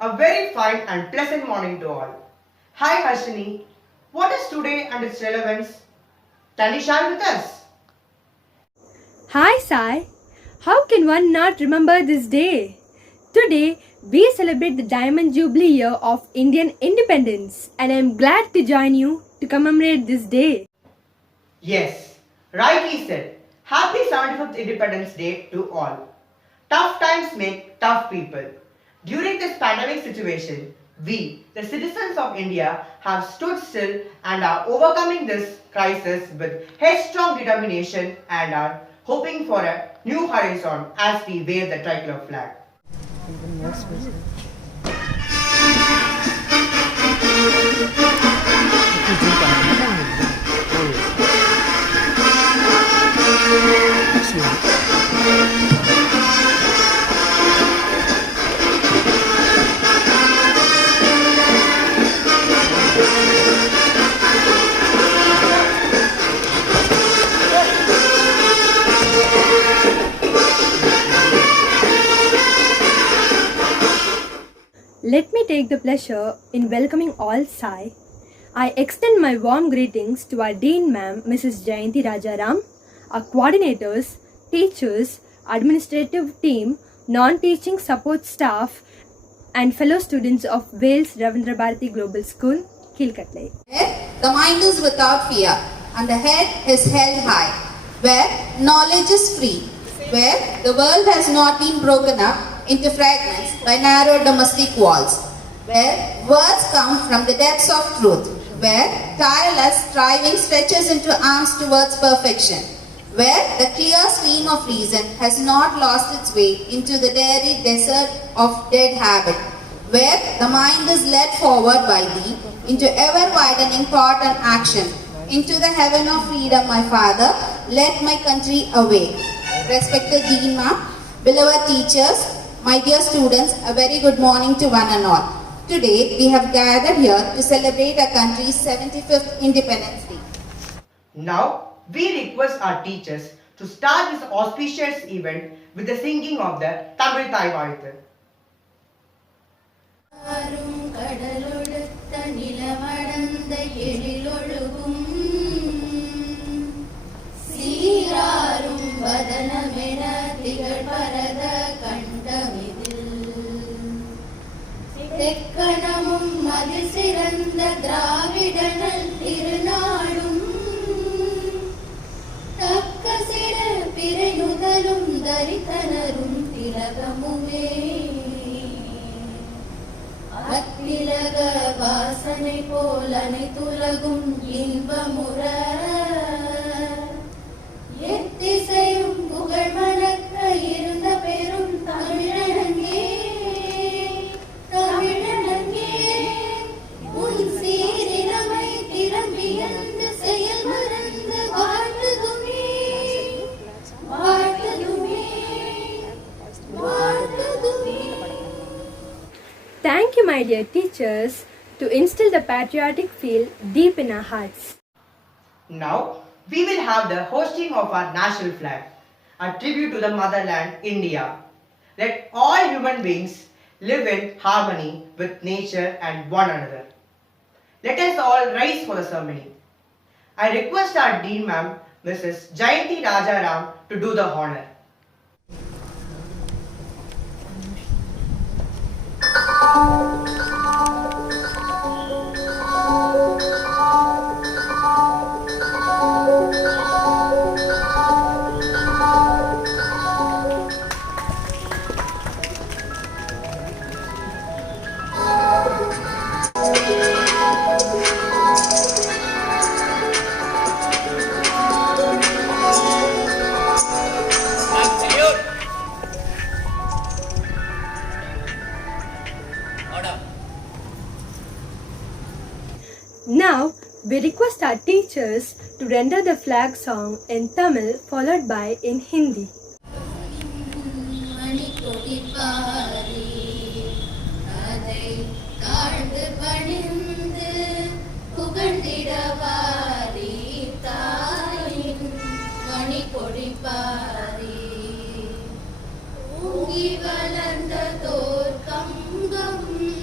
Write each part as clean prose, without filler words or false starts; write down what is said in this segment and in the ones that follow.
A very fine and pleasant morning to all. Hi Harshini, what is today and its relevance? Can you share with us? Hi Sai, how can one not remember this day? Today we celebrate the Diamond Jubilee year of Indian independence and I am glad to join you to commemorate this day. Yes, rightly said. Happy 75th Independence Day to all. Tough times make tough people. During this pandemic situation, we, the citizens of India, have stood still and are overcoming this crisis with headstrong determination and are hoping for a new horizon as we wave the tricolor flag. Let me take the pleasure in welcoming all Sai. I extend my warm greetings to our Dean Ma'am, Mrs. Jayanti Rajaram, our coordinators, teachers, administrative team, non-teaching support staff, and fellow students of Vaels Ravindra Bharathi Global School, Schoo-Keelkattalai. The mind is without fear, and the head is held high, where knowledge is free, where the world has not been broken up into fragments by narrow domestic walls, where words come from the depths of truth, where tireless striving stretches into arms towards perfection, where the clear stream of reason has not lost its way into the dreary desert of dead habit, where the mind is led forward by thee into ever-widening thought and action, into the heaven of freedom, my Father, let my country awake. Respected Dean Ma'am, beloved teachers, my dear students, a very good morning to one and all. Today, we have gathered here to celebrate our country's 75th Independence Day. Now, we request our teachers to start this auspicious event with the singing of the Tamil Thai Vazhuthu. தெக்கணமும் அதில் சிறந்த திராவிடனல் திருநாடும் தக்க சிற பிறை நுதலும் தரித்தனரும் திலகமுமே அத்திலக வாசனை போல் அனைத்துலகும் இன்பமுற எத்திசையும் புகழ் மணக்க இருந்த பெரும் தமிழனங்கே உன் சீரிழமை திறம்பியந்து செயல் மறந்து வாழ்த்துதுமே வாழ்த்துதுமே வாழ்த்துதுமே. Thank you, my dear teachers, to instill the patriotic feel deep in our hearts. Now, we will have the hosting of our national flag, a tribute to the motherland, India. Let all human beings live in harmony with nature and one another. Let us all rise for the ceremony. I request our Dean Ma'am, Mrs. Jayanti Rajaram, to do the honor. Now, we request our teachers to render the flag song in Tamil followed by in Hindi. வளர்ந்த தோற்கம்பம்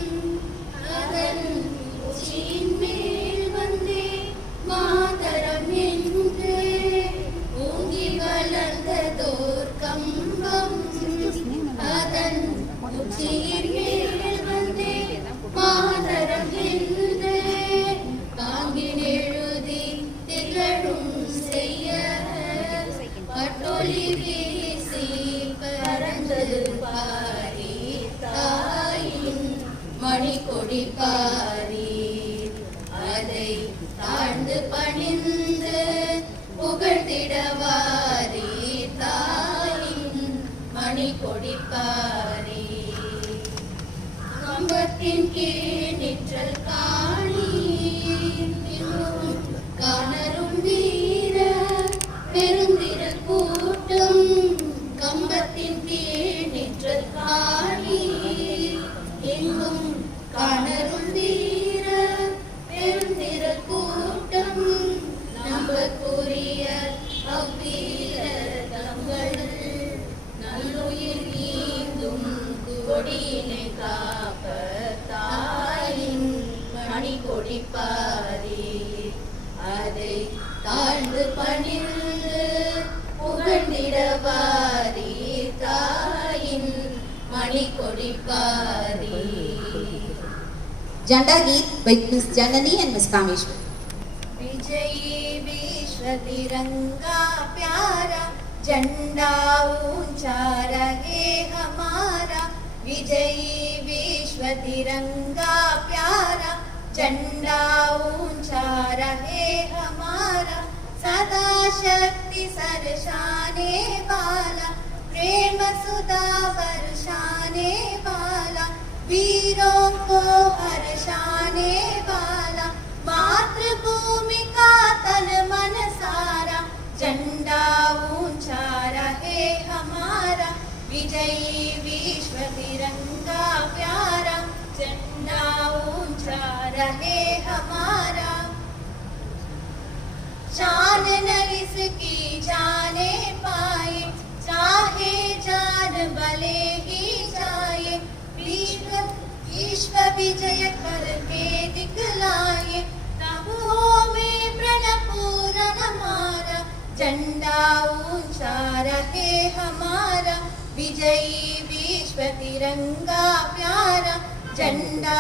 பறந்தது பாரி தாயின் மணிக்கொடி பாரீர். அதை தாழ்ந்து பணிந்து புகழ்ந்திடவாரி தாயின் மணிக்கொடி பாரீர். கம்பத்தின் கீழ் நிற்றல் காணீர் காணரும் வீர பெருந்திர கூட்டம். கம்பத்தின் கீழ் நிற்றல் காணீர் எங்கும் காணரும் வீர பெருந்திர கூட்டம். நம்பக்கூடிய அவ்வீர தங்கள் நல்லுயிர் நீந்தும் கொடியினை காப்ப தாயின் மணிக்கொடி பாரீர். அதை தாழ்ந்து பணிந்து புகழ்ந்திடவாரி தாயின் Manikodi பாரீர். Janda Geet by Miss Janani and Miss Kameshwar. विजयी विश्व तिरंगा प्यारा झंडा ऊंचा रहे हमारा. विजयी विश्व तिरंगा प्यारा झंडा ऊंचा रहे हमारा. सदा शक्ति सरसाने वाला प्रेम सुधा बरसाने वाला. वीरों को हर्षाने वाला मातृभूमि का तन मन सारा. झंडा ऊंचा रहे हमारा. विजयी विश्व तिरंगा प्यारा झंडा ऊंचा रहे हमारा. शान न इसकी जाने पाए चाहे जान भले ही जाए. विश्व विजय करके दिखलाए तब हो में प्रण पूर्ण हमारा. झंडा ऊंचा रहे हमारा. विजयी विश्व तिरंगा प्यारा झंडा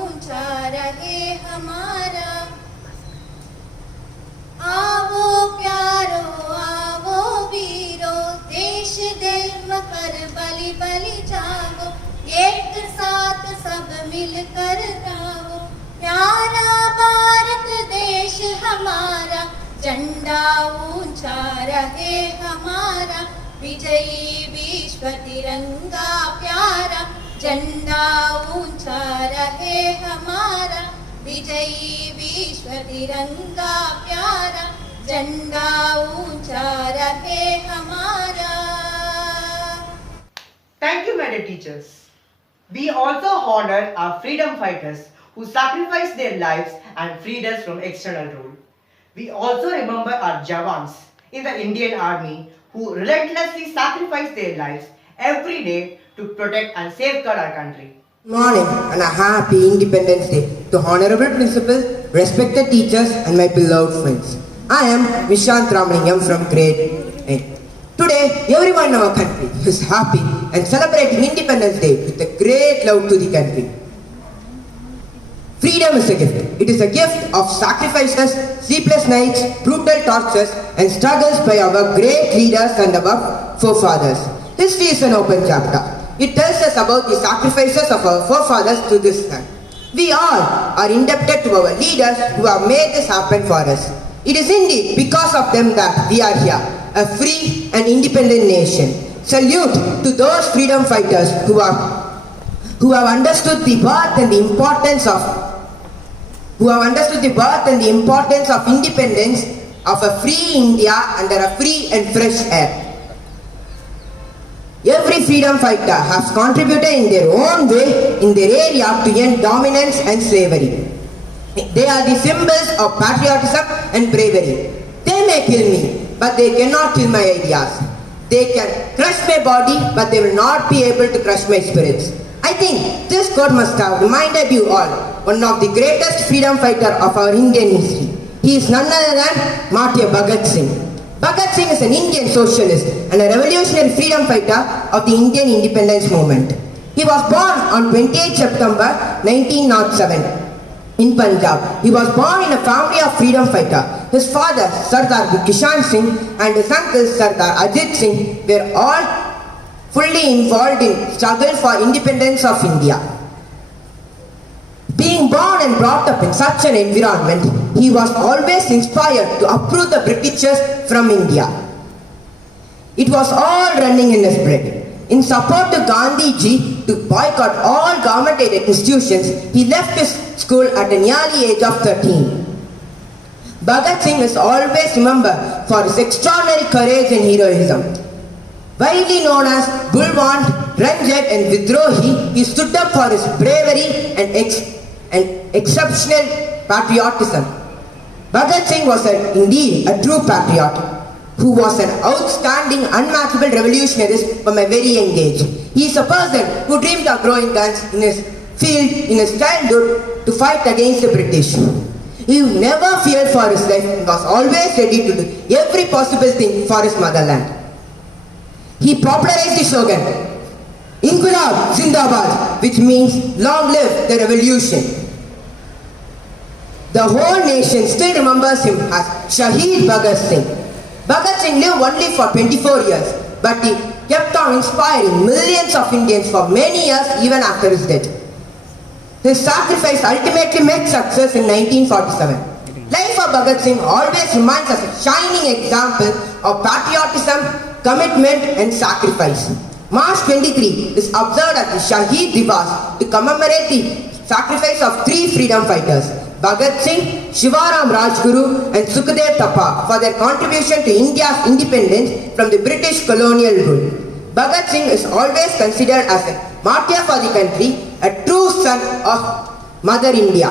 ऊंचा रहे हमारा. आवो प्यारो आवो वीरो देश धर्म पर बलि बलि जागो. एक साथ सब मिलकर गाओ प्यारा भारत देश हमारा. झंडा ऊंचा रहे हमारा. विजयी विश्व तिरंगा प्यारा झंडा ऊंचा रहे हमारा. विजयी विश्व तिरंगा प्यारा झंडा ऊंचा रहे हमारा. Thank you, my dear teachers. We also honor our freedom fighters who sacrificed their lives and freed us from external rule. We also remember our Jawans in the Indian Army who relentlessly sacrificed their lives every day to protect and safeguard our country. Morning and a happy Independence Day to honorable principal, respected teachers and my beloved friends. I am Vishant Ramaningam from grade 8. Today, everyone in our country is happy and celebrating Independence Day with a great love to the country. Freedom is a gift. It is a gift of sacrifices, sleepless nights, brutal tortures and struggles by our great leaders and our forefathers. History is an open chapter. It tells us about the sacrifices of our forefathers to this time. We all are indebted to our leaders who have made this happen for us. It is indeed because of them that we are here, a free and independent nation. Salute to those freedom fighters who have understood the worth and the importance of independence of a free India under a free and fresh air. Every freedom fighter has contributed in their own way in their area to end dominance and slavery. They are the symbols of patriotism and bravery. They may kill me, but they cannot kill my ideas. They can crush my body, but they will not be able to crush my spirits. I think this quote must have reminded you all one of the greatest freedom fighter of our Indian history. He is none other than Martyr Bhagat Singh. Bhagat Singh is an Indian socialist and a revolutionary freedom fighter of the Indian independence movement. He was born on 28 September 1907 in Punjab. He was born in a family of freedom fighters. His father, Sardar Kishan Singh, and his uncle, Sardar Ajit Singh, were all full actively involved in struggle for independence of India. Being born and brought up in such an environment, he was always inspired to uproot the Britishers from India. It was all running in his blood. In support to Gandhiji to boycott all government-aided institutions, he left his school at an early age of 13. Bhagat Singh is always remembered for his extraordinary courage and heroism. Widely known as Bulwant, Ranjit and Vidrohi, he stood up for his bravery and exceptional patriotism. Bhagat Singh was indeed a true patriot, who was an outstanding, unmatchable revolutionary from a very young age. He is a person who dreamed of growing guns in his field in his childhood to fight against the British. He never feared for his life and was always ready to do every possible thing for his motherland. He popularized the slogan, Inqilab Zindabad, which means long live the revolution. The whole nation still remembers him as Shaheed Bhagat Singh. Bhagat Singh lived only for 24 years, but he kept on inspiring millions of Indians for many years even after his death. His sacrifice ultimately met success in 1947. Life of Bhagat Singh always reminds us a shining example of patriotism, commitment and sacrifice. March 23 is observed as the Shaheed Divas to commemorate the sacrifice of 3 freedom fighters, Bhagat Singh, Shivaram Rajguru and Sukhdev Thapa, for their contribution to India's independence from the British colonial rule. Bhagat Singh is always considered as a martyr for the country, a true son of Mother India.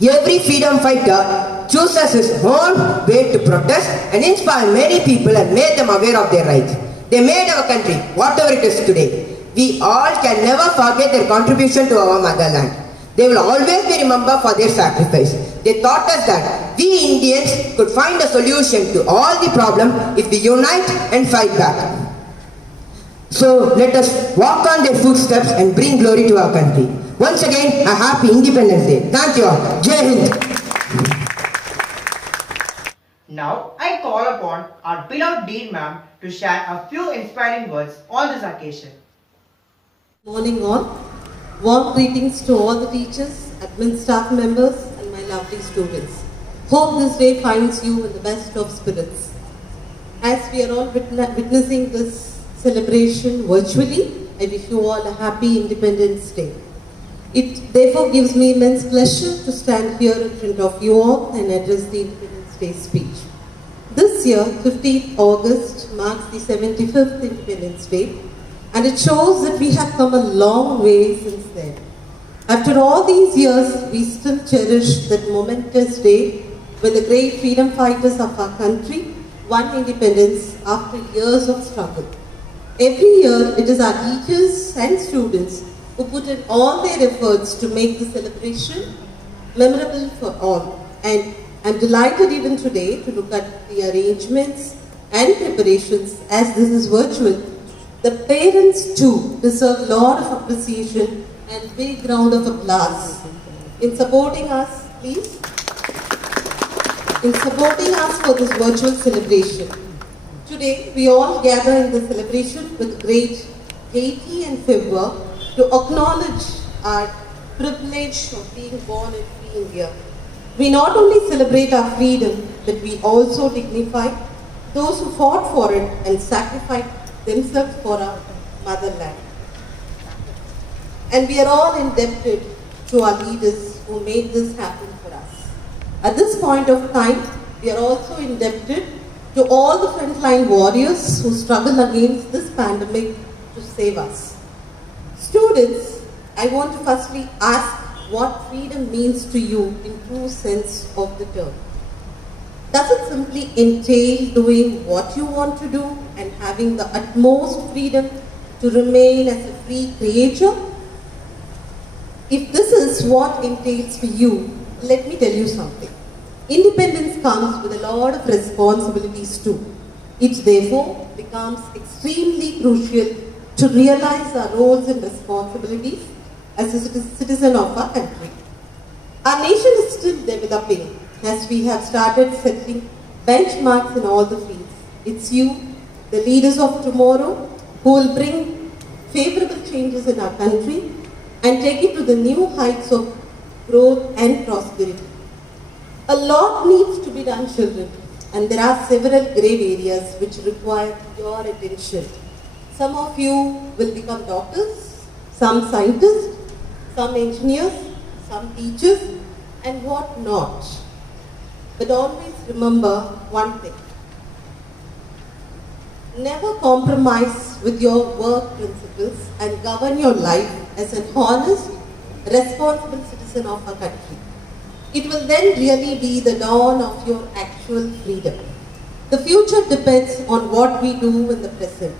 Every freedom fighter chooses his own way to protest and inspire many people and make them aware of their rights. They made our country whatever it is today. We all can never forget their contribution to our motherland. They will always be remembered for their sacrifice. They taught us that we Indians could find a solution to all the problems if we unite and fight back. So let us walk on their footsteps and bring glory to our country. Once again, a happy Independence Day. Thank you all. Jai Hind. Now I call upon our beloved Dean Ma'am to share a few inspiring words on this occasion. Morning all. Warm greetings to all the teachers, admin staff members and my lovely students. Hope this day finds you in the best of spirits. As we are all witnessing this celebration virtually, I wish you all a happy Independence Day. It therefore gives me immense pleasure to stand here in front of you all and address the Independence Day speech. This year, 15th August, marks the 75th Independence Day. And it shows that we have come a long way since then. After all these years, we still cherish that momentous day when the great freedom fighters of our country won independence after years of struggle. Every year, it is our teachers and students who put in all their efforts to make the celebration memorable for all. And I'm delighted even today to look at the arrangements and preparations as this is virtual. The parents too deserve a lot of appreciation and big round of applause in supporting us, please. In supporting us for this virtual celebration. Today, we all gather in the celebration with great gaiety and fervor to acknowledge our privilege of being born in free India. We not only celebrate our freedom, but we also dignify those who fought for it and sacrificed themselves for our motherland. And we are all indebted to our leaders who made this happen for us. At this point of time, we are also indebted to all the frontline warriors who struggle against this pandemic to save us. Students, I want to firstly ask what freedom means to you in true sense of the term. Does it simply entail doing what you want to do and having the utmost freedom to remain as a free creature? If this is what entails for you, let me tell you something. Independence comes with a lot of responsibilities too. It therefore becomes extremely crucial to realize our roles and responsibilities as a citizen of our country. Our nation is still developing as we have started setting benchmarks in all the fields. It's you, the leaders of tomorrow, who will bring favorable changes in our country and take it to the new heights of growth and prosperity. A lot needs to be done, children, and there are several grave areas which require your attention. Some of you will become doctors, some scientists, some engineers, some teachers, and what not. But always remember one thing. Never compromise with your work principles and govern your life as an honest, responsible citizen of our country. It will then really be the dawn of your actual freedom. The future depends on what we do in the present.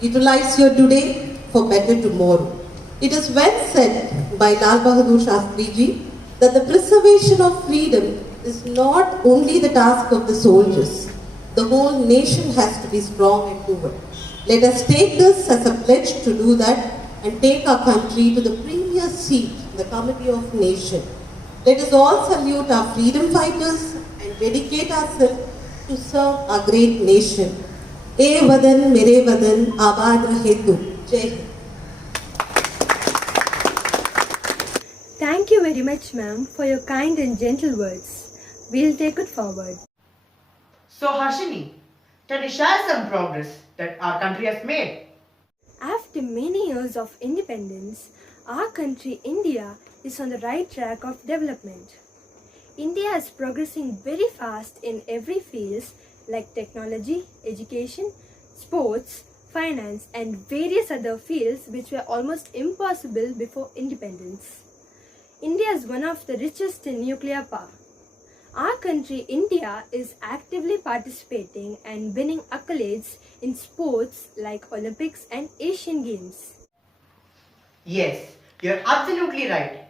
Utilize your today for better tomorrow. It is well said by Lal Bahadur Shastri Ji that the preservation of freedom is not only the task of the soldiers. The whole nation has to be strong and do it. Let us take this as a pledge to do that and take our country to the premier seat in the Committee of Nations. Let us all salute our freedom fighters and dedicate ourselves to serve our great nation. E Vadan Mere Vadan Abad Rahe Tu. Jai Hind. Thank you very much, ma'am, for your kind and gentle words. We'll take it forward. So Harshini, can you share some progress that our country has made? After many years of independence, our country, India, is on the right track of development. India is progressing very fast in every field like technology, education, sports, finance, and various other fields which were almost impossible before independence. India is one of the richest in nuclear power. Our country, India, is actively participating and winning accolades in sports like Olympics and Asian Games. Yes, you're absolutely right.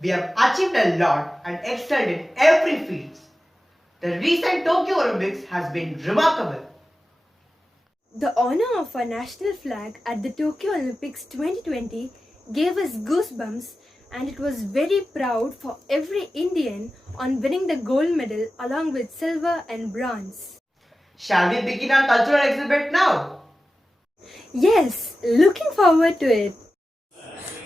We have achieved a lot and excelled in every field. The recent Tokyo Olympics has been remarkable. The honor of our national flag at the Tokyo Olympics 2020 gave us goosebumps, and it was very proud for every Indian on winning the gold medal along with silver and bronze. Shall we begin our cultural exhibit now? Yes, looking forward to it.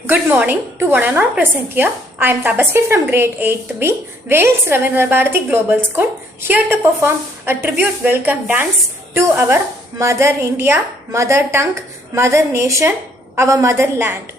Good morning to one and all present here. I am Tabasvi from grade 8th B, Vaels Ravindra Bharathi Global School, here to perform a tribute welcome dance to our Mother India, Mother Tongue, Mother Nation, our motherland.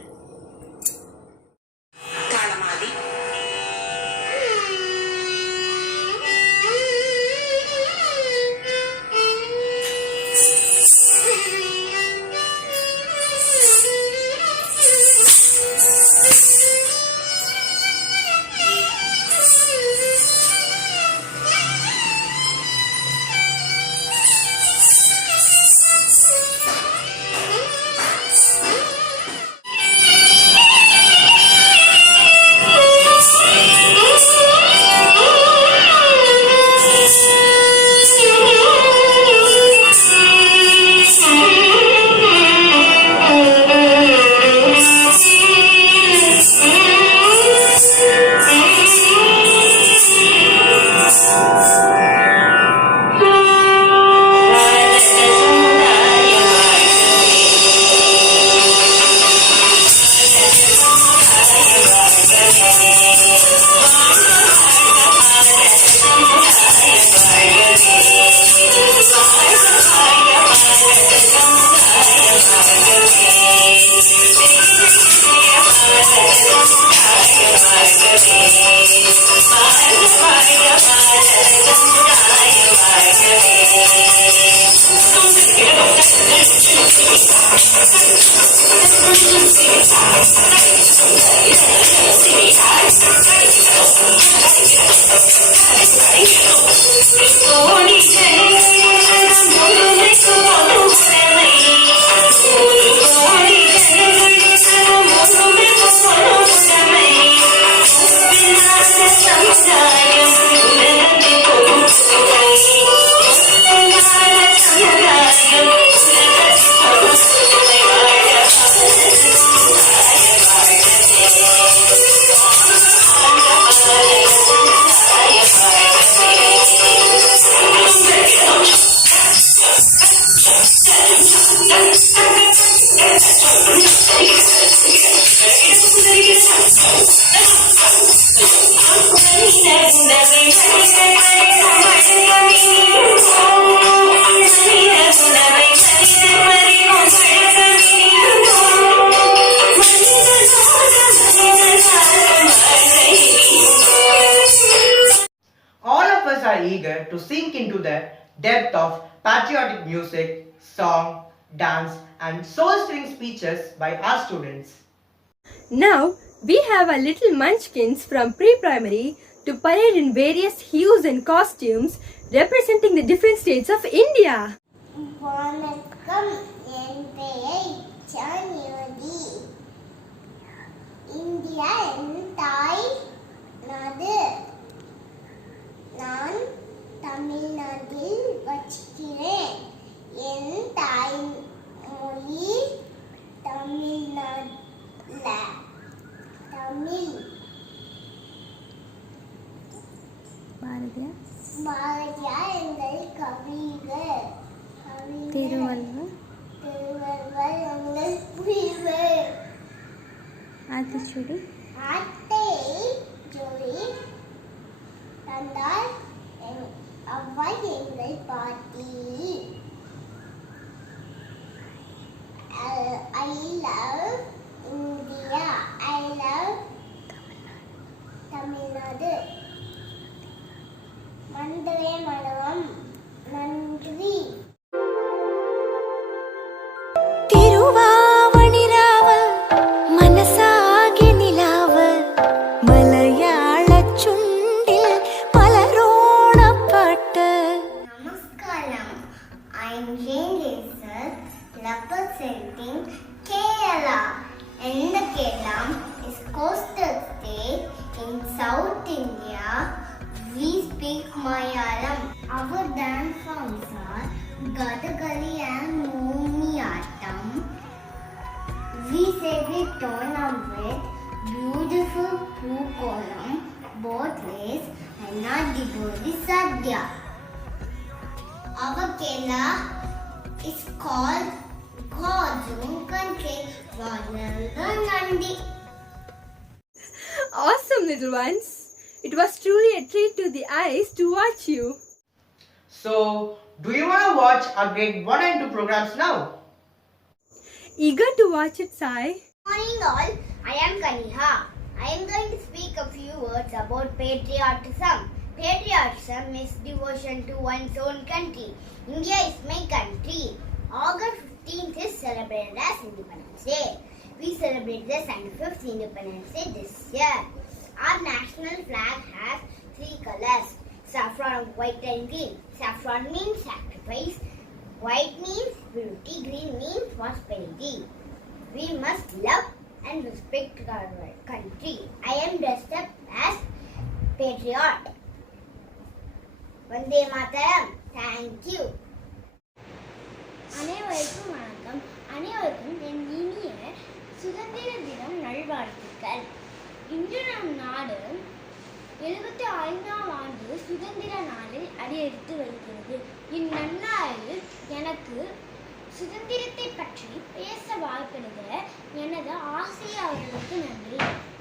All of us are eager to sink into the depth of patriotic music, song, dance, and soul-stirring speeches by our students. Now, we have our little munchkins from pre-primary to parade in various hues and costumes representing the different states of India. வணக்கம், என் பெயர் ஜானியதி. India என் தாய் நாடு. நான் தமிழ்நாட்டில் வசிக்கிறேன். என் தாய் மொழி தமிழ். பாரதியார் எங்கள் கவிகள். திருவள்ளுவர் எங்கள் புலிகள். ஆத்திச்சூடி தந்தால் அவ்வை எங்கள் பாட்டி. I love India. I love Tamil Nadu. வந்தே மனம். நன்றி. തിരുവാവണിരാവ് മനസാകെ നിലാവ് മലയാള ചുണ്ടിൽ മലരോണപ്പാട്ട്. Namaskaram. I am Inde representing Kerala. And the Kerala is coastal state in South India. We speak Malayalam. Our dance forms are Gathakali and Mohiniyattam. We celebrate Onam with beautiful Pookolam, both ways, and Nadibodi Sadhya. Our Kerala is called God's country. Nandi. Awesome, little ones. It was truly a treat to the eyes to watch you. So, do you want to watch our grade 1 and 2 programs now? Eager to watch it, Sai? Morning all, I am Kaniha. I am going to speak a few words about patriotism. Patriotism is devotion to one's own country. India is my country. August 15th is celebrated as Independence Day. We celebrate the 75th Independence Day this year. Our national flag has 3 colors: saffron, white and green. Saffron means sacrifice, white means purity, green means prosperity. We must love and respect our country. I am dressed up as patriot. Vande Mataram. Thank you. அனைவருக்கும் வணக்கம். அனைவருக்கும் என் இனிய சுதந்திர தினம் நல்வாழ்த்துக்கள். இன்று நம் நாடு 75ஆம் ஆண்டு சுதந்திர நாளில் அடியெடுத்து வருகிறது. இந்நன்னாளில் எனக்கு சுதந்திரத்தை பற்றி பேச வாய்ப்பளித்த எனது ஆசிரியர்களுக்கு நன்றி.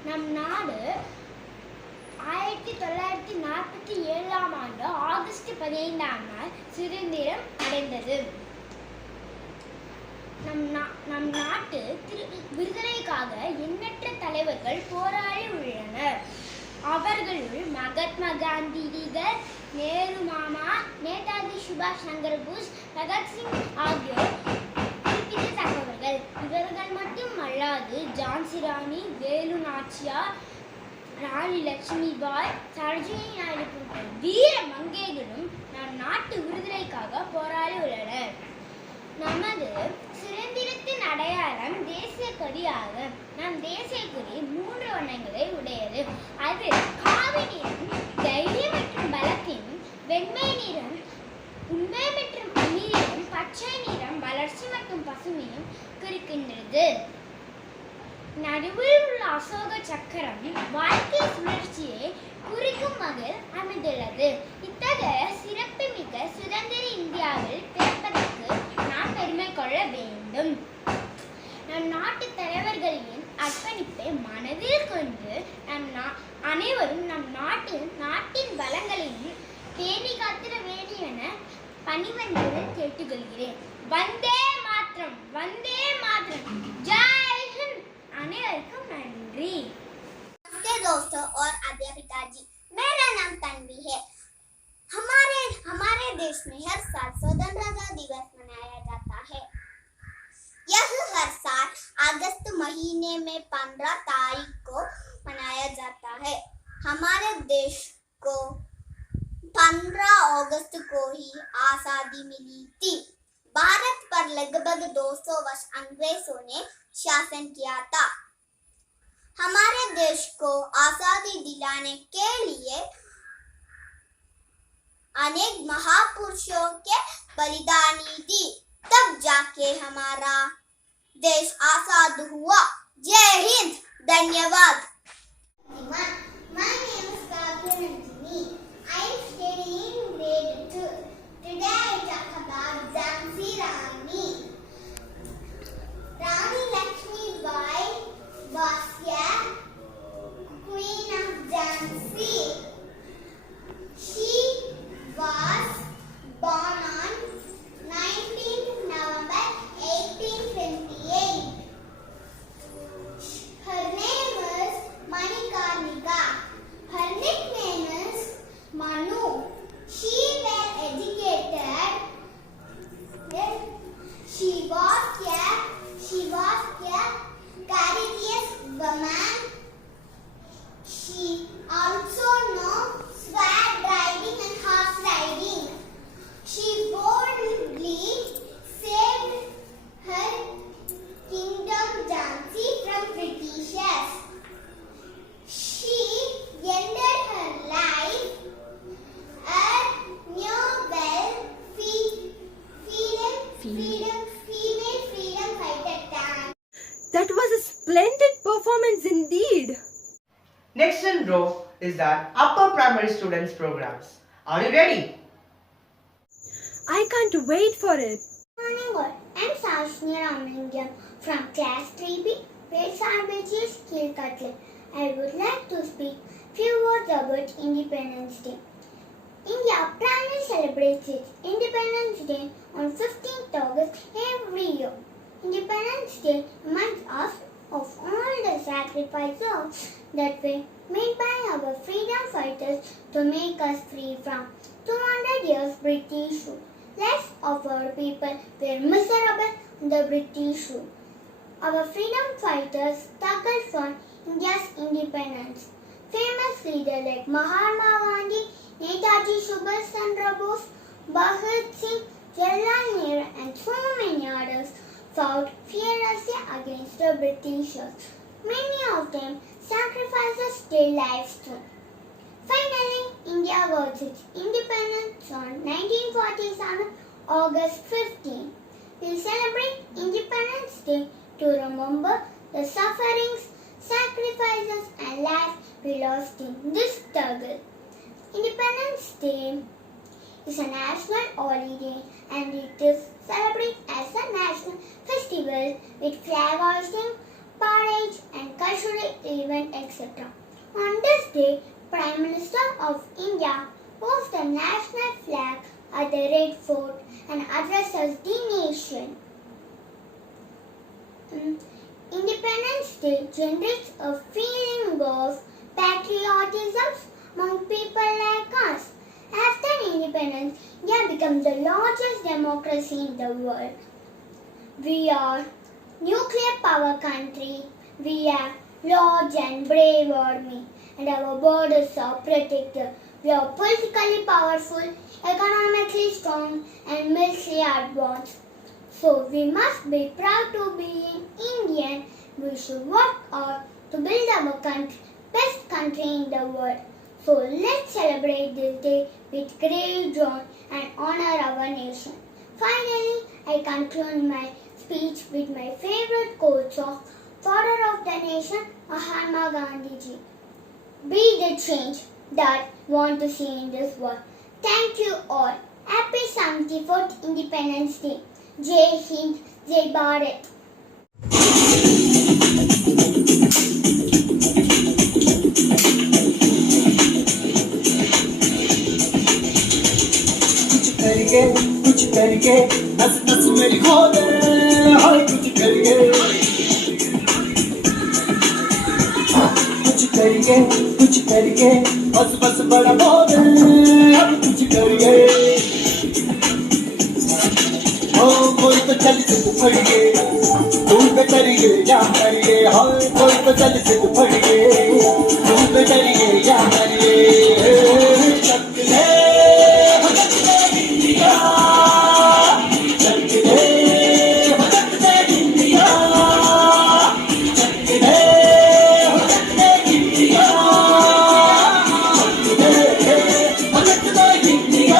நம் நாடு 1947ஆம் ஆண்டு ஆகஸ்ட் 15ஆம் நாள் சுதந்திரம் அடைந்தது. நம் நாட்டு விடுதலைக்காக எண்ணற்ற தலைவர்கள் போராடி உள்ளனர். அவர்களுள் மகாத்மா காந்தியடிகள், நேரு மாமா, நேதாஜி சுபாஷ் சந்திர போஸ், பகத்சிங் ஆகியோர் குறிப்பிடத்தக்கவர்கள். இவர்கள் மட்டுமல்லாது ஜான்சி ராணி, வேலு நாச்சியார், ராணி லட்சுமிபாய், சரோஜினி நாயுடு போன்ற வீர மங்கைகளும் நம் நாட்டு விடுதலைக்காக போராடி உள்ளனர். நமது சுதந்திரத்தின் அடையாளம் தேசிய கொடியாகும். நம் தேசிய கொடி 3 வண்ணங்களை உடையது. அது காவி நிறம் தைரியம் மற்றும் பலத்தின், வெண்மை நிறம் உண்மை மற்றும் அநீதியும், பச்சை நிறம் வளர்ச்சி மற்றும் பசுமையும் குறிக்கின்றது. நடுவில் உள்ள அசோக சக்கரம் வாழ்க்கை சுழற்சியை குறிக்கும் வகையில் அமைந்துள்ளது. இத்தகைய சிறப்புமிக்க சுதந்திர இந்தியாவில் பிறப்பதற்கு நாம் பெருமை கொள்ள வேண்டும். நம் நாட்டு தலைவர்களின் அர்ப்பணிப்பை மனதில் கொண்டு அனைவரும் நம் நாட்டின் வளங்களையும் பேணி காத்திட வேண்டியென பணிவன்போடு கேட்டுக்கொள்கிறேன். வந்தே மாத்திரம், வந்தே மாத்திரம், ஜெய் ஹிந்த். அனைவருக்கும் நன்றி. नमस्ते दोस्तों और अध्यापिका जी, मेरा नाम तन्वी है. हमारे देश में हर साल स्वतंत्रता दिवस मनाया जाता है. यह हर साल अगस्त महीने में 15 तारीख को मनाया जाता है. हमारे देश को 15 अगस्त को ही आजादी मिली थी. भारत पर लगभग 200 वर्ष अंग्रेजों ने शासन किया था. हमारे देश को आजादी दिलाने के लिए अनेक महापुरुषों के बलिदानी थी. तब जाके हमारा देश आजाद हुआ. जय हिंद. धन्यवाद. My name is Kathleen. I am studying grade 2. Today I talk about Jhansi Rani. Rani Lakshmi Bai was a queen of Jhansi. She was born on 19th November 1828. Her name is Manikarnika. Her nickname is Manu. She was educated. She was a courageous woman. She also knows sword riding and horse riding. She boldly saved her kingdom Jhansi from Britishers. She ended her life at Nobel female freedom fighter camp. That was a splendid performance indeed. Next in row is that upper primary students programs. Are you ready? I can't wait for it. Good morning all. I am Sashni Ramlingam from class 3B, Vaels Ravindra Schoo-Keelkattalai. I would like to speak few words about Independence Day. India proudly celebrates its Independence Day on 15th August every year. Independence Day reminds us of all the sacrifices that were made by our freedom fighters to make us free from 200 years British rule. Less of our people were miserable in the British rule. Our freedom fighters struggled for India's independence. Famous leaders like Mahatma Gandhi, Netaji Subhash Chandra Bose, Bhagat Singh, Jawaharlal Nehru and so many others fought fearlessly against the Britishers. Many of them sacrificed their lives too. Finally, India got its independence on 1947 August 15. We celebrate Independence Day to remember the sufferings, sacrifices and lives we lost in this struggle. Independence Day is a national holiday and it is celebrated as a national festival with flag hoisting, parades and cultural events, etc. On this day, Prime Minister of India hosts the national flag at the Red Fort and addresses the nation. Independence Day generates a feeling of patriotism among people like us. After independence, India becomes the largest democracy in the world. We are nuclear power country. We have large and brave army, and our borders are protected. We are politically powerful, economically strong, and militarily advanced. So we must be proud to be an Indian. We should work hard to build our country, best country in the world. So let's celebrate this day with great joy and honor our nation. Finally, I conclude my speech with my favorite quote of Father of the Nation, Mahatma Gandhi ji. Be the change that we want to see in this world. Thank you all. Happy 74th Independence Day. Jai Hind, Jai Bharat. करिए कुछ करिए बस बस बड़ा बोल अब कुछ करिए ओ कोई तो चल सिद्ध फड़िए तुम पे करिए या करिए हाँ कोई तो चल सिद्ध फड़िए तुम पे करिए या करिए चकले भटकते इंडिया चकले भटकते इंडिया चकले भटकते इंडिया चकले भटकते India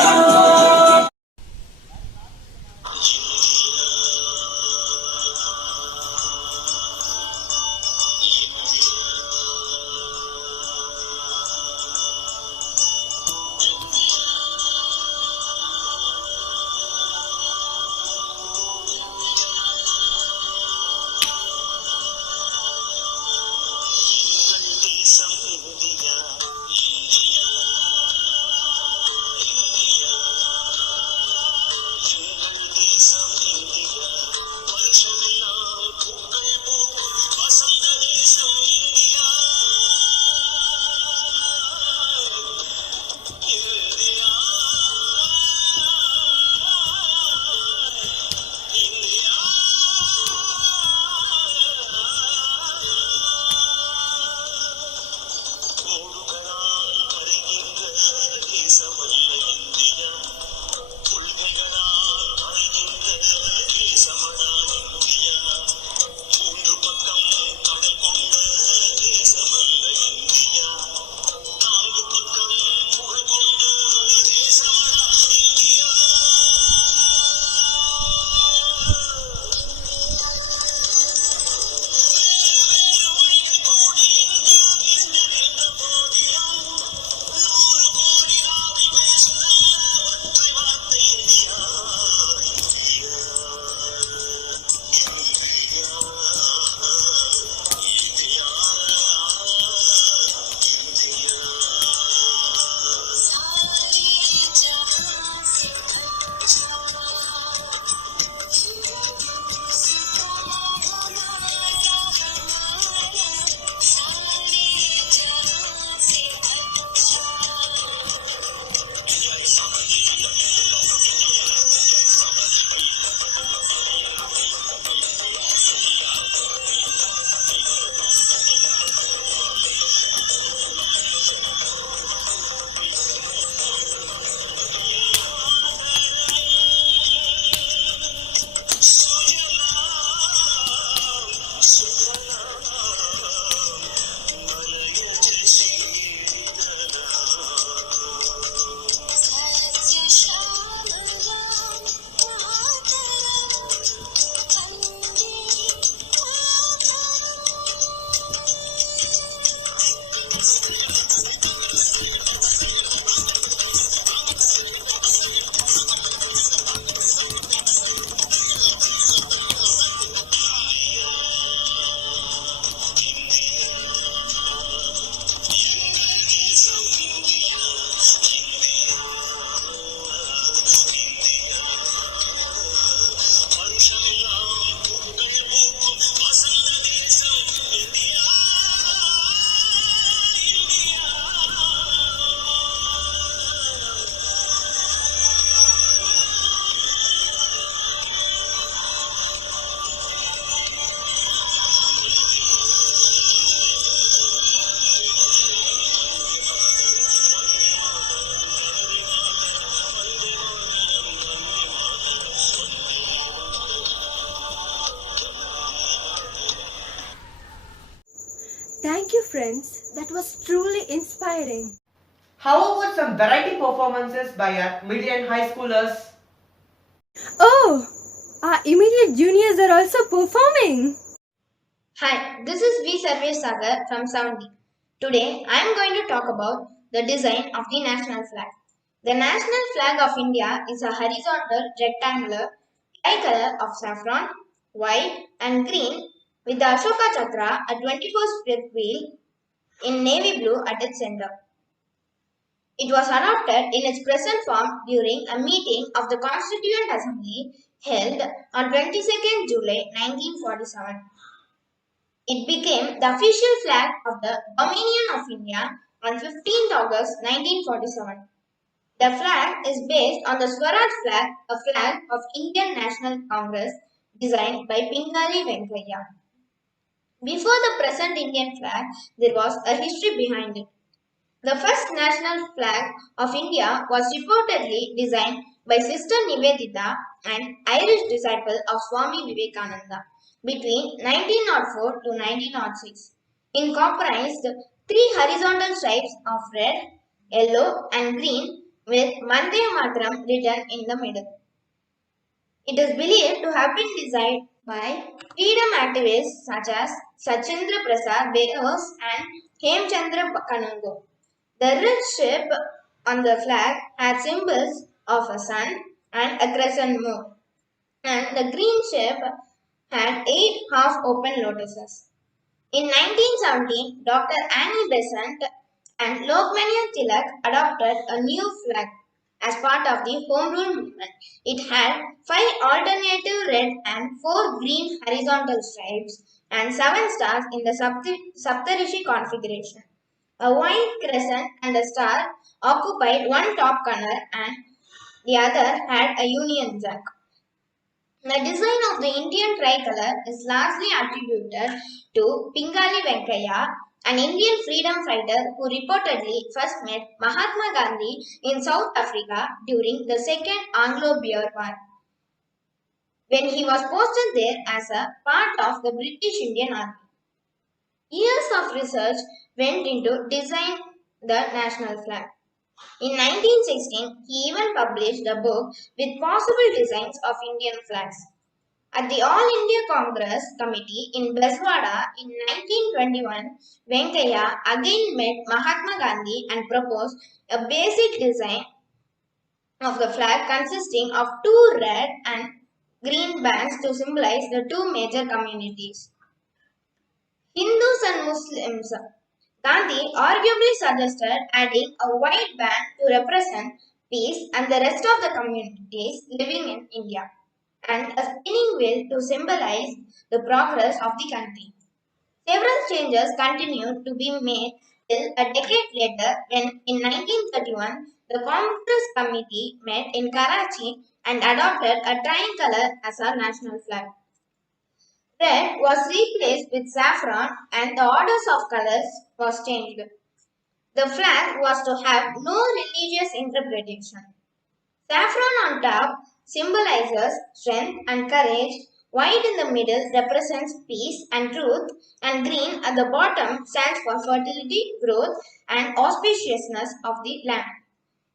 Thank you, friends. That was truly inspiring. How about some variety performances by our middle and high schoolers? Oh, our immediate juniors are also performing. Hi, this is V. Sarvesh Sagar from 7D. Today, I am going to talk about the design of the national flag. The national flag of India is a horizontal rectangular tricolor of saffron, white and green with the Ashoka Chakra, a 24-split wheel in navy blue at its center. It was adopted in its present form during a meeting of the Constituent Assembly held on 22nd July 1947. It became the official flag of the Dominion of India on 15th August 1947. The flag is based on the Swaraj flag, a flag of Indian National Congress designed by Pingali Venkaiah. Before the present Indian flag, there was a history behind it. The first national flag of India was reportedly designed by Sister Nivedita, an Irish disciple of Swami Vivekananda, between 1904 to 1906. It comprised three horizontal stripes of red, yellow, and green with Mande Mataram written in the middle. It is believed to have been designed by freedom activists such as Sachendra Prasad Bose and Hemchandra Kanungo. The red strip on the flag had symbols of a sun and a crescent moon, and the green strip had 8 half-open lotuses. In 1917, Dr. Annie Besant and Lokmanya Tilak adopted a new flag as part of the Home Rule movement. It had 5 alternative red and 4 green horizontal stripes and 7 stars in the Saptarishi configuration. A white crescent and a star occupied one top corner and the other had a Union Jack. The design of the Indian tricolor is largely attributed to Pingali Venkaiah, an Indian freedom fighter who reportedly first met Mahatma Gandhi in South Africa during the Second Anglo-Boer War, when he was posted there as a part of the British Indian Army. Years of research went into designing the national flag. In 1916, he even published a book with possible designs of Indian flags. At the All India Congress Committee in Beswada in 1921, Venkaiah again met Mahatma Gandhi and proposed a basic design of the flag consisting of 2 red and green bands to symbolize the 2 major communities, Hindus and Muslims. Gandhi arguably suggested adding a white band to represent peace and the rest of the communities living in India, and a spinning wheel to symbolize the progress of the country. Several changes continued to be made till a decade later when in 1931 the Congress Committee met in Karachi and adopted a tricolor as our national flag. Red was replaced with saffron and the orders of colors was changed. The flag was to have no religious interpretation. Saffron on top symbolizes strength and courage, white in the middle represents peace and truth, and green at the bottom stands for fertility, growth, and auspiciousness of the land.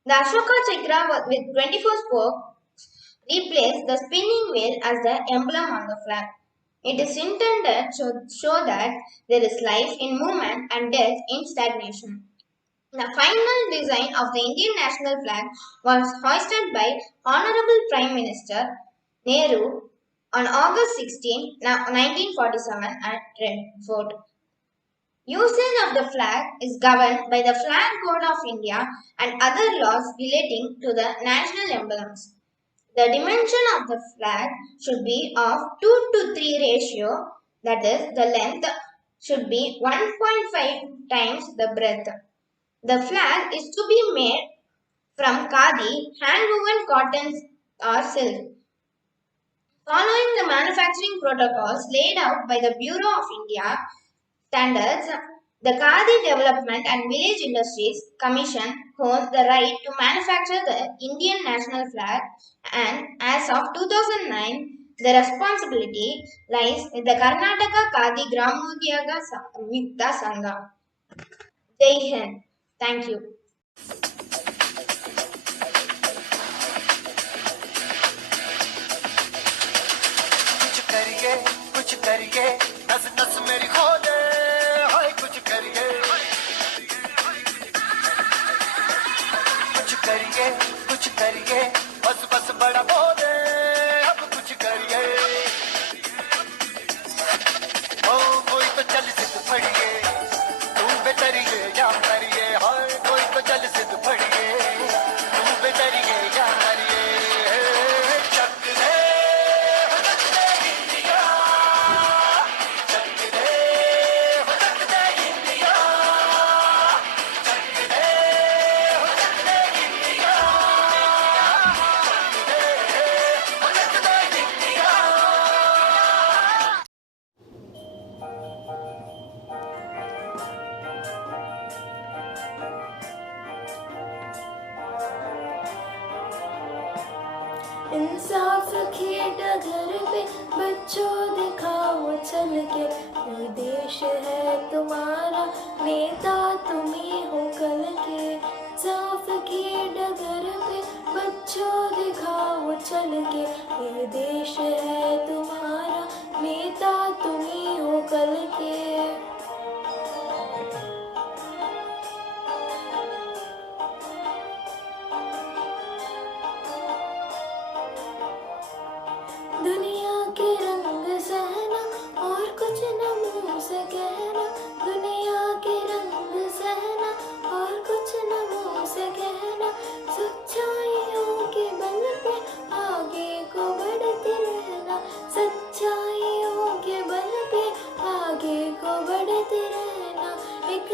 The Ashoka Chakra with 24 spokes replaced the spinning wheel as the emblem on the flag. It is intended to show that there is life in movement and death in stagnation. The final design of the Indian national flag was hoisted by Honorable Prime Minister Nehru on August 16, 1947 at Red Fort. Usage of the flag is governed by the Flag Code of India and other laws relating to the national emblems. The dimension of the flag should be of 2 to 3 ratio, that is, the length should be 1.5 times the breadth. The flag is to be made from khadi, hand-woven cotton or silk. Following the manufacturing protocols laid out by the Bureau of India standards, the Khadi Development and Village Industries Commission holds the right to manufacture the Indian national flag, and as of 2009, the responsibility lies with the Karnataka Khadi Gramodyoga Vikta Sangha. Jai Hind. Thank you. कुछ करिए नस नस मेरी खोले हाय कुछ करिए बस बस बड़ा बोले अब कुछ करिए ओ कोई तो चल सिद्ध फड़िए तू बेतरिए या करिए हाय कोई तो चल सिद्ध फड़िए तू बेतरिए या करिए चक दे इंडिया चक इंसाफ के डगर पे बच्चों दिखाओ चल के, ये देश है तुम्हारा, नेता तुम्ही हो कल के। इंसाफ के डगर पे बच्चों दिखाओ चल के, ये देश है तुम्हारा, नेता तुम्ही हो कल के। दुनिया के रंग सहना और कुछ न मुंह से कहना, दुनिया के रंग सहना और कुछ न मुंह से कहना, सच्चाइयों के बल पे आगे को बढ़ते रहना, सच्चाइयों के बल पे आगे को बढ़ते रहना। एक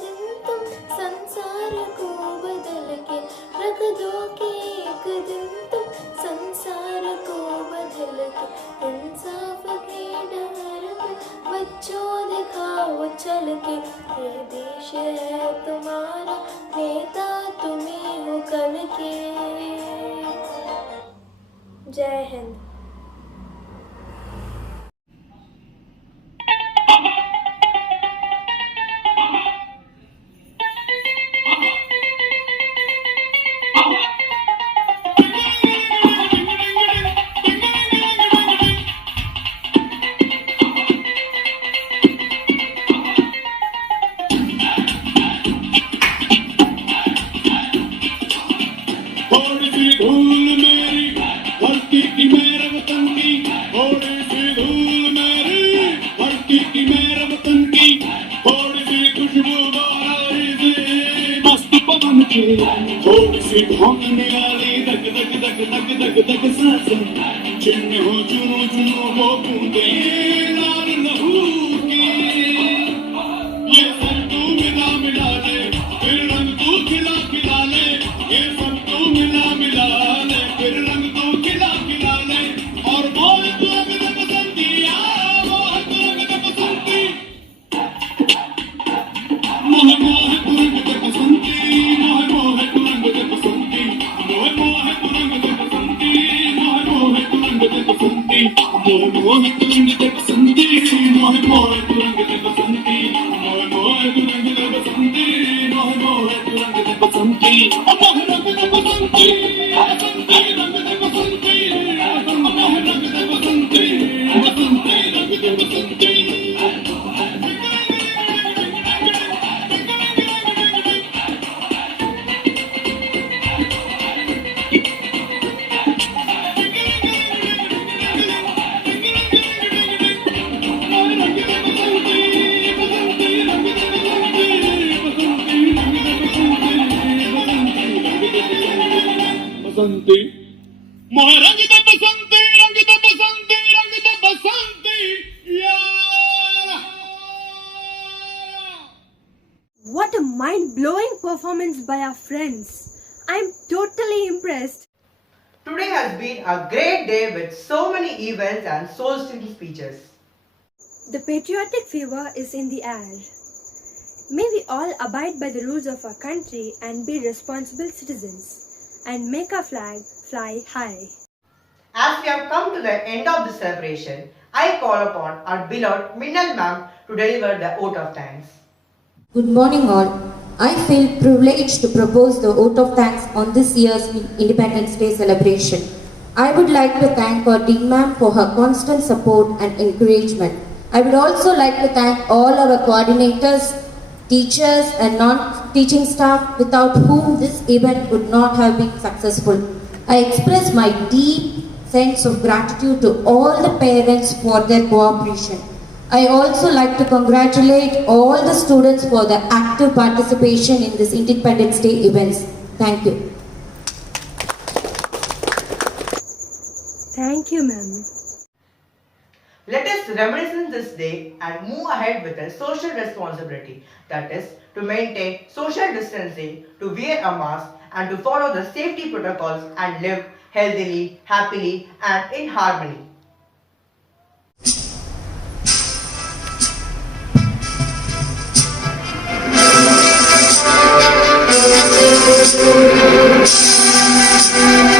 दिन तुम संसार को बदल के रख दो कि एक दिन तुम संसार को बदल के। इंसाफ के डगर पे बच्चों दिखाओ चल के, ये देश है तुम्हारा, नेता तुम्ही हो कल के। जय हिंद। थोड़ी सी धूल मेरी धरती की मेरे वतन की, थोड़ी सी धूल मेरी धरती की मेरे वतन की, थोड़ी सी खुशबू बारी से मस्त पवन की, थोड़ी सी धुन निराली दग दग दग दग दग दग सांसें, जिनमें हो चुनो चुनो वो बूंदे लाल लहू की। ये सब तू मिला मिला ले, फिर रंग तू खिला खिला ले, ये सब तू मिला मिला ले, फिर रंग तू खिला खिला ले। और मोह तू रंग दे बसंती, मोह तू रंग दे बसंती, मोह मोह तू रंग दे बसंती, मोह मोह तू रंग दे बसंती, मोह मोह तू रंग दे बसंती, मोह मोह तू रंग दे बसंती, मोह मोह तू रंग दे बसंती, मोह मोह तू रंग दे बसंती, मोह मोह तू रंग दे बसंती, मोह मोह तू रंग दे बसंती, मोह रंग दे बसंती, बसंती रंग दे बसंती, मोह रंग दे बसंती, बसंती रंग दे बसंती। बसंती मोह रंग दे बसंती, रंग दे बसंती, रंग दे बसंती यार। What a mind-blowing performance by our friends. I'm totally impressed. Today has been a great day with so many events and soul-stirring speeches. The patriotic fever is in the air. May we all abide by the rules of our country and be responsible citizens and make our flag fly high. As we have come to the end of the celebration, I call upon our beloved Minnal ma'am to deliver the vote of thanks. Good morning all. I feel privileged to propose the vote of thanks on this year's Independence Day celebration. I would like to thank our Dean Ma'am for her constant support and encouragement. I would also like to thank all our coordinators, teachers and non-teaching staff without whom this event would not have been successful. I express my deep sense of gratitude to all the parents for their cooperation. I also like to congratulate all the students for their active participation in this Independence Day events. Thank you. Thank you, ma'am. Let us reminisce this day and move ahead with a social responsibility, that is, to maintain social distancing, to wear a mask and to follow the safety protocols and live healthily, happily and in harmony. Thank you.